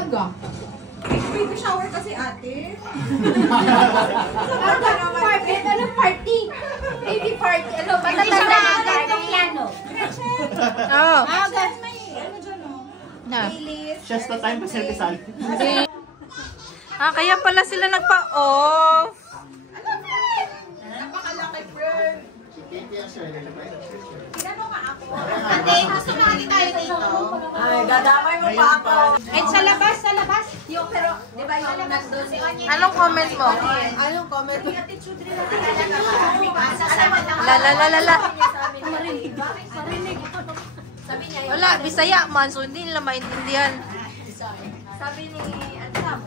talaga. Baby shower kasi ate. Party? Anong party? Baby party. Ano? Patatanda na piano. Oh. May ano dyan o? Na. Playlist. Just the time pa sir. Ah, kaya pala sila nagpa-off. Napakalaki friend. Tinanong nga ako. Ate, gusto mali tayo dito. Ay, dadamay mo pa ako. Eh, sa labas, sa labas. Yung, pero, di ba yung nandun si Onyek? Anong comment mo? Anong comment? La la la la la. Sabi niya, Wala, Bisaya man, so hindi nila maintindihan. sabi ni,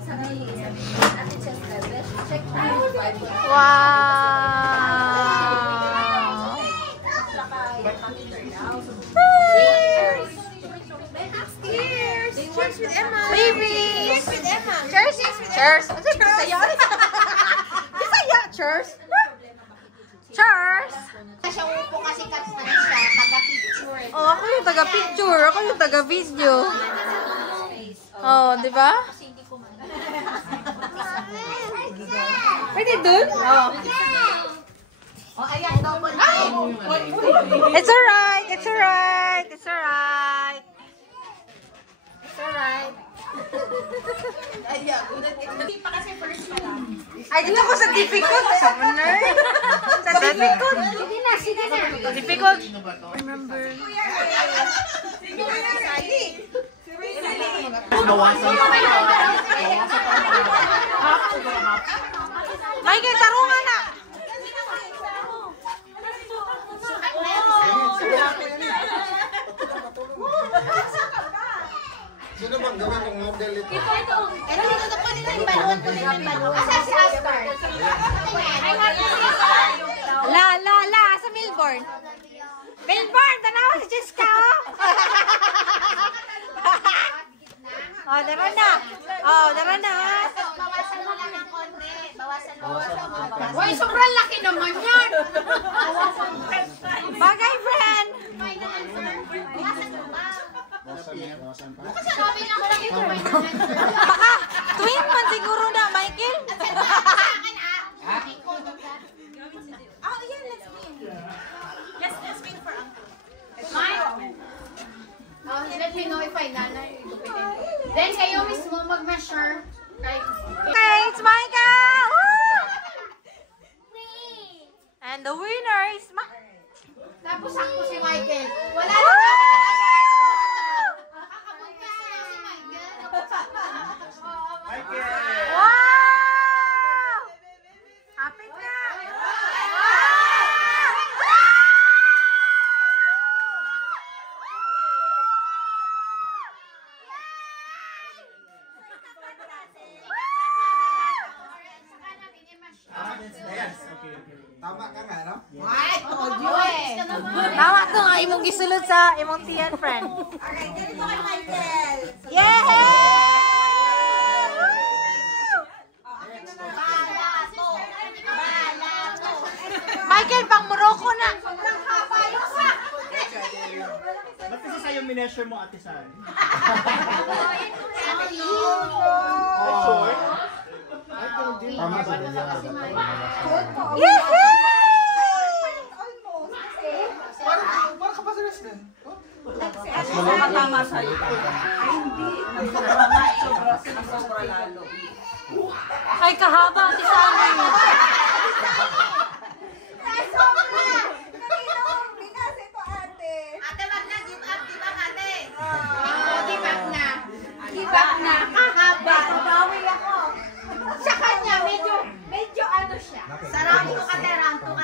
sabi ni Ate Chester, check your Bible. Wow! Cheers! Cheers with Emma! Baby! Cheers with Emma! Cheers! Cheers! Ano yung Bisaya? Bisaya! Cheers! Cheers! Siya upo kasi ano siya, taga-picture. Oh, ako yung taga-picture. Ako yung taga-video. Oh, di ba? Pwede dun? Oh. Oh, ayan, double. It's alright! It's alright! It's alright! It's alright. Ayan, hindi pa kasi first pa lang. Ay, dito ko sa difficult. Summoner. Sa difficult. Sige na, sige na. Difficult. Remember. Nawasan. Michael, tarungan na. Sino bang gawin ng model ito? Ito, dito po nila yung balon. Asa si Oscar? La, sa Milborn. Milborn, tanawa si Jessica. Oh, dara na. Oh, dara na. Bawasan mo lang ng konti. Bawasan mo. Uy, sobrang laki naman yan. Bagay, friend. Bawasan mo ba? Bawasan pa. Kasi sabi lang ko lang ito. Baka, twin man siguro na, Michael. Oh, yeah, let's win. Let's win for Uncle. Let me know if I nanay. Then kayo mismo mag-measure. Okay, it's Michael. Woo! And the winner is Tapos ako si Michael. Wala Woo! na nakakabuntis na si Michael. Wow! Hapit na! Tama ka nga, no? Tama to nga imong gisulod sa imong tiyan, friend. Alright, ganito kay Michael. Yay! Michael, pang Morocco na. Ba't kasi sa'yo mineasure mo ate saan? Sure? Tama ba din yan? Yay! Almost. Kasi, Parang kapasiras din. tama sa'yo. Ay, hindi. Sobra lalo. Ay, kahaba ati sa amin. Binas ito, ate. Ate, wag na. Give up, ate. Give up na. Give up na. Kahaba. Bawi ako. Sa kanya, medyo ano siya. Sarang to ka, terang to ka.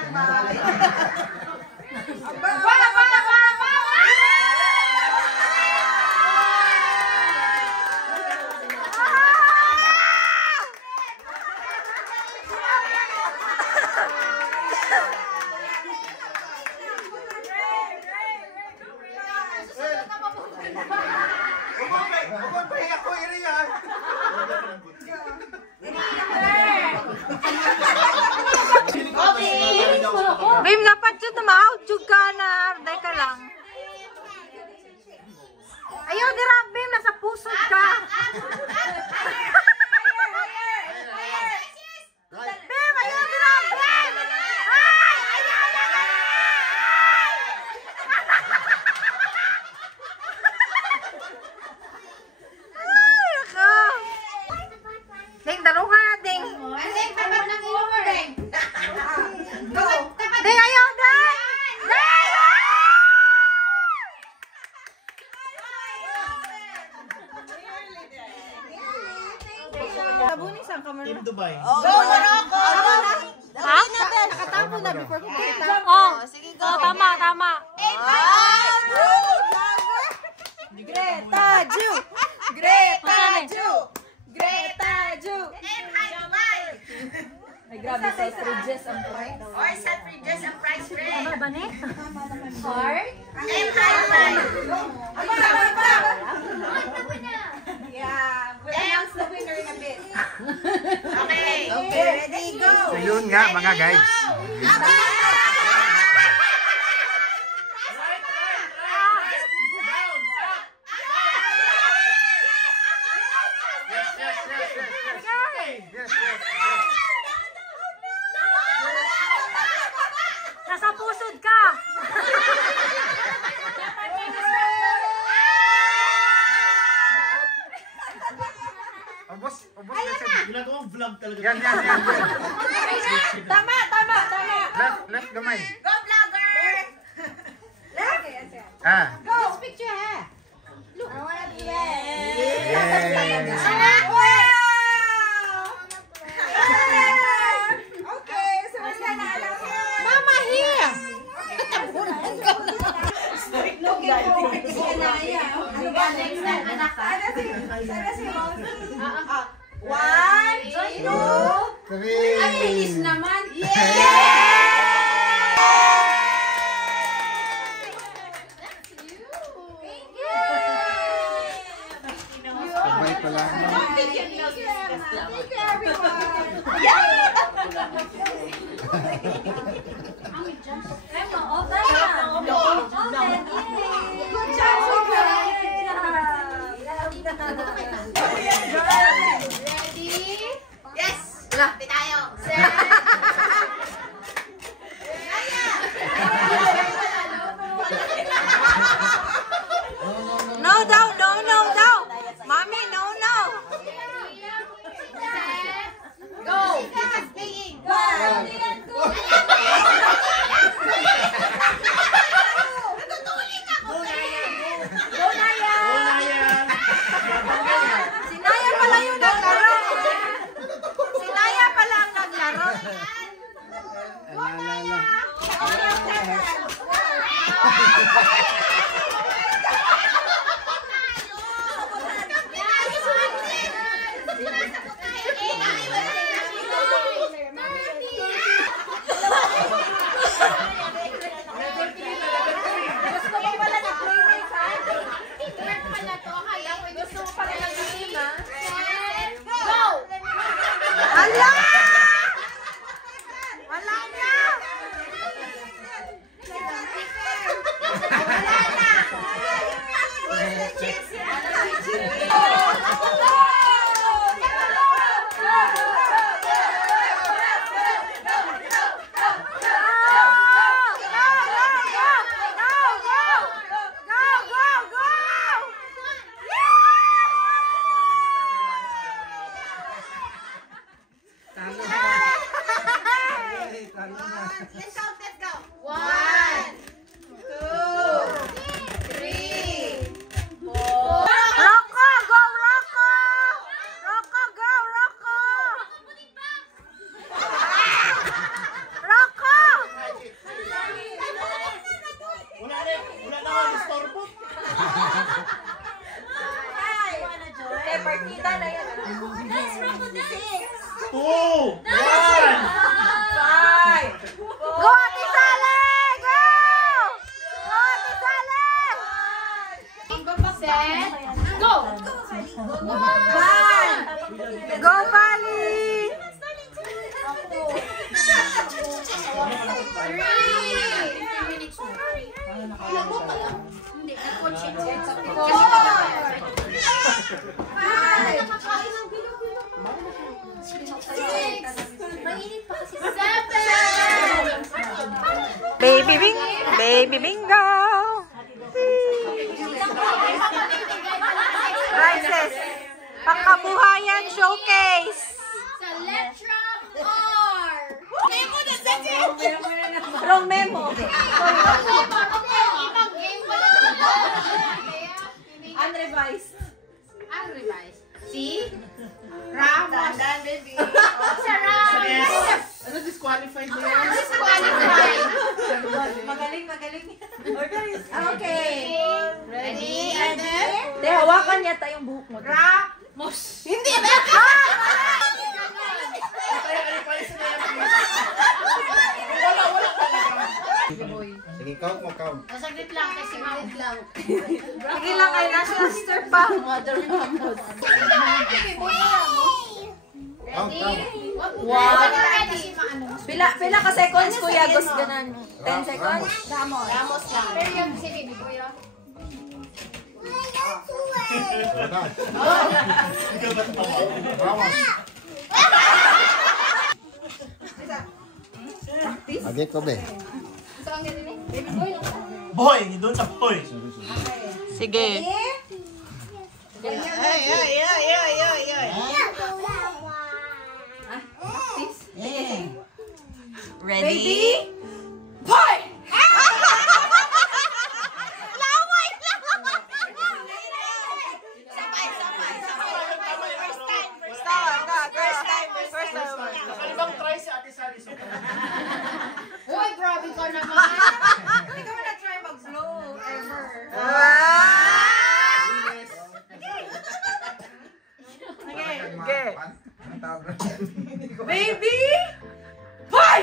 Dubai. Go, Morocco! Ha? Nakatapo na before kumita. Oh, sige, go. Oh, tama, tama. Greta Ju! Greta Ju! Greta Ju! Ay, grabe, Selfridges ang price. Or Selfridges ang price friend. Ano ba ne? Heart? Yeah, we'll announce the winner in a bit. Okay. Okay, ready, go! So yun nga mga guys. Nasa pusod ka. Ubos Ginagawang vlog talaga. Yan. Tama! Left gamay. Go, vlogger! Go! This picture, ha? Look. I wanna be Yes. Okay, so we're gonna allow Mama here! Ano ba? Next na, anak ka? One, two, Three. naman. Sabay pa lang. Thank you, everyone. Good job, Ready? Yes! Lapit tayo. No daw, no daw. Mommy, no. Go! Si Naya pala yung naglaro. Si Naya pala ang naglaro. Gusto mo pala na playmate, ha? Gusto mo pala na team, ha? Go! Hala! Wala na. Let's go. 1, 2, 3, 4. Rocco, go Rocco! Rocco, go Rocco! Rocco! Wala na ako istorbo. Okay, partida na yan. Two! 1! 5. Go Ate Sale! Go! Go Ate Sale! Set. Go! 1. Go Bali! 7. Baby bingo! Prizes! Pangkabuhayan showcase! Sa Letram R. Memo na second! Wrong memo! Ibang game pala. Unrevised. Unrevised. See? Ramos. Dandan, baby. Okay. Ready? And then? Te, hawakan niya tayong buhok mo. Ramos. Hindi ba? Sige, count mo, count. Masaglit lang kasi mount lang. Sige lang kayo, nasa sister pa. Mother Ramos. Count, count. Wow. Ready? Pila ka seconds, kuya? Gusto ganan. 10 seconds? Ramos. Ramos lang. Pero yung si Bibi Kuya. Wala. Vamos. Agi ko, be. Gusto kang ganun eh? Baby boy, no? Boy, doon sa boy. Sige. Ready? Baby? Boy! Laway lang! First time. Nakalibang try si Ate Sally. Uy, grabe ka naman. Hindi ko na try mag-blow ever. Okay. Anong tawag rin? Baby! Boy!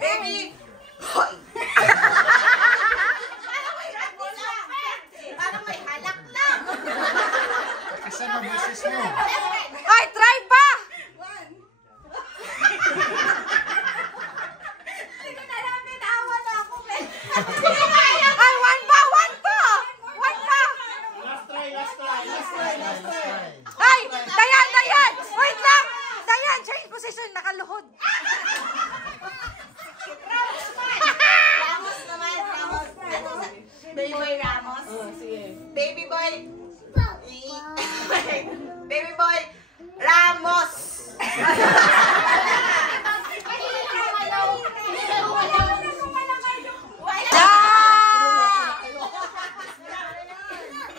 Baby! Parang may halak lang. Kasi na business mo. Ay, try pa! Ay, one pa! Last try. Ay, Dayan! Wait lang! Dayan, change position, nakaluhod. Ramos naman, Ramos. Baby boy Ramos. Baby boy. Baby boy. Ramos.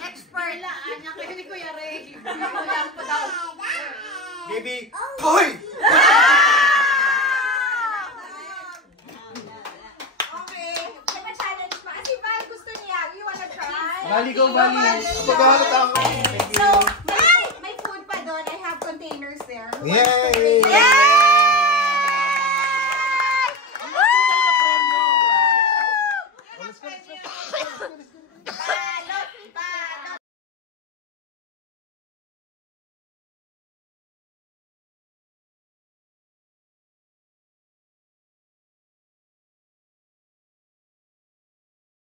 Expert. Anya kayo ni Kuya Ray. Walang pa daw. Baby, boy! Bali go, bali. Maghahanap ako. So, may food pa doon. I have containers there. Yay! Yay!